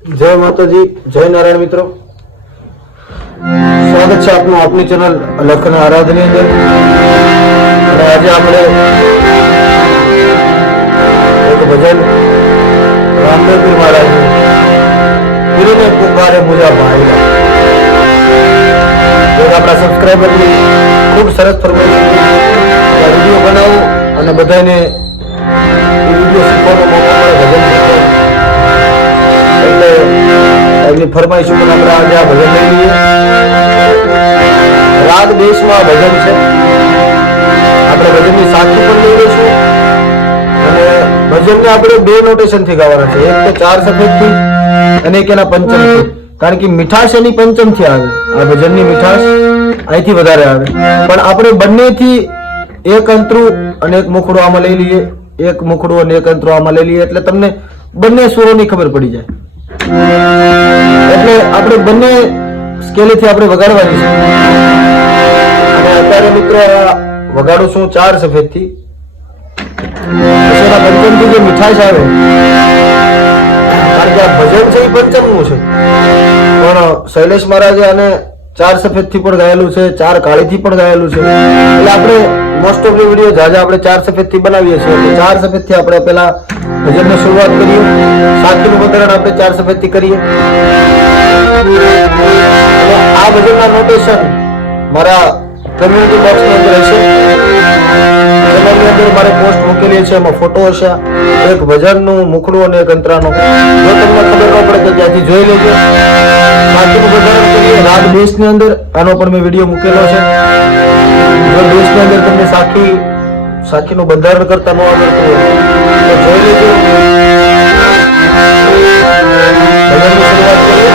જય માતાજી, જય નારાયણ મિત્રો, સ્વાગત છે આપનું આપની ચેનલ લખન આરાધની અંદર. અને આજે આપણે એક ભજન રામદેવપીર મહારાજ પીરને પુકારે મુજા ભાઈ આપણા સબસ્ક્રાઈબરની ખૂબ સરસ ફરમાઈશ વિડીયો બનાવું અને બધાને વિડીયો શીખવાનો મોકો મળે ભજન એટલે એમની ફરમાઈશ ઉપર આપણે આજે આ ભજન લઈ લઈએ. રાગ દેશમાં ભજન છે. આપણે ભજનની સાખી પણ લઈ લઈશું અને ભજનને આપણે બે નોટેશન થી ગાવાના છે. એક તો 4 સફેદ થી અને એક એના પંચમ થી. કારણ કે મીઠાશ એની પંચમ થી આવે. આ ભજનની મીઠાશ અહીંથી વધારે આવે. પણ આપણે બંનેથી એક અંતરું અને એક મુખડું આમાં લઈ લઈએ, એક મુખડું અને એક અંતરું આમાં લઈ લઈએ એટલે તમને બંને સુરોની ખબર પડી જાય. એટલે આપણે બંને સ્કેલેથી આપણે વગાડવાની છે. અને અત્યારે મિત્રો વગાડું છું 4 સફેદ થી. પછી પંચમ થી જે મીઠાશ આવે, કારણ કે આ ભજન છે એ પંચમનું છે, પણ શૈલેષ મહારાજે આને 4 સફેદ થી પણ ગાયેલું છે, 4 કાળી થી પણ ગાયેલું છે. એટલે આપણે મોસ્ટ ઓફ વિડીયો જાજા આપણે 4 સફેદ થી બનાવીએ છીએ. એટલે 4 સફેદ થી આપણે પેલા ભજનની શરૂઆત કરીએ. સાખીનું બંધારણ આપણે 4 સફેદ થી કરીએ. આ ભજનના નોટેશન મારા કમ્યુનિટી બોક્સની અંદર હશે. ચેનલની અંદર મારે પોસ્ટ મૂકેલી છે, એમાં ફોટો હશે, એક ભજનનું મુખડું અને એક અંતરાનો. જો તમને ખબર ન પડે તો ત્યાંથી જોઈ લેજો. સાખીનું બંધારણ કરીએ રાગ દેશની અંદર, આનો પણ મેં વિડીયો મૂકેલો છે. જો દેશની અંદર તમને સાખીનું બંધારણ કરતા ન આવડતું હોય તો જોઈ લેજો. ભજનની શરૂઆત કરીએ.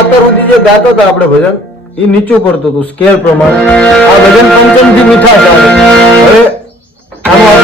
અત્યાર સુધી જે ગાતા હતા આપણે ભજન એ નીચું પડતું હતું સ્કેલ પ્રમાણે. આ ભજન પંચમ થી મીઠા ચાલે. હવે આમાં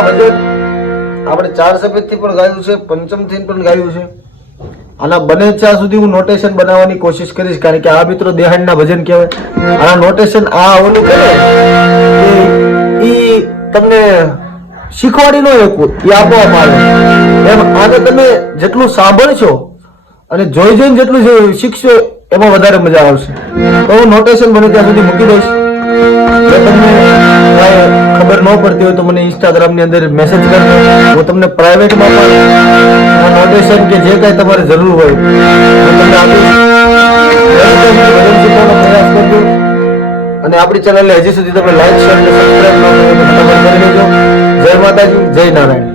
આપણે આપણે ચાર સફેદ થી પણ ગાયું છે, પંચમ થી પણ ગાયું છે. આના બને ત્યાં સુધી હું નોટેશન બનાવવાની કોશિશ કરીશ, કારણ કે આ મિત્રો દેહાણના ભજન કહેવાય. આના નોટેશન આ ઓલું કરે ઈ તમને શીખવાડી નો એકું એ આપવામાં આવે એમ. આને તમે જેટલું સાંભળશો અને જોઈ જોઈને જેટલું શીખશો એમાં વધારે મજા આવશે. તો હું નોટેશન બને ત્યાં સુધી મૂકી દઈશ. જો તમને ખબર ન પડતી હોય તો મને ઇન્સ્ટાગ્રામ ની અંદર મેસેજ કરજો. હું તમને પ્રાઇવેટમાં પણ નોટેશન કે જે કાંઈ તમારે જરૂર હોય હું તમને આપીશ. ભજન શીખવાનો પ્રયાસ કરજો. અને આપણી ચેનલને હજી સુધી તમે લાઈક, શેર અને સબસ્ક્રાઇબ ન કરો તો ફટાફટ કરી લેજો. જય માતાજી, જય નારાયણ.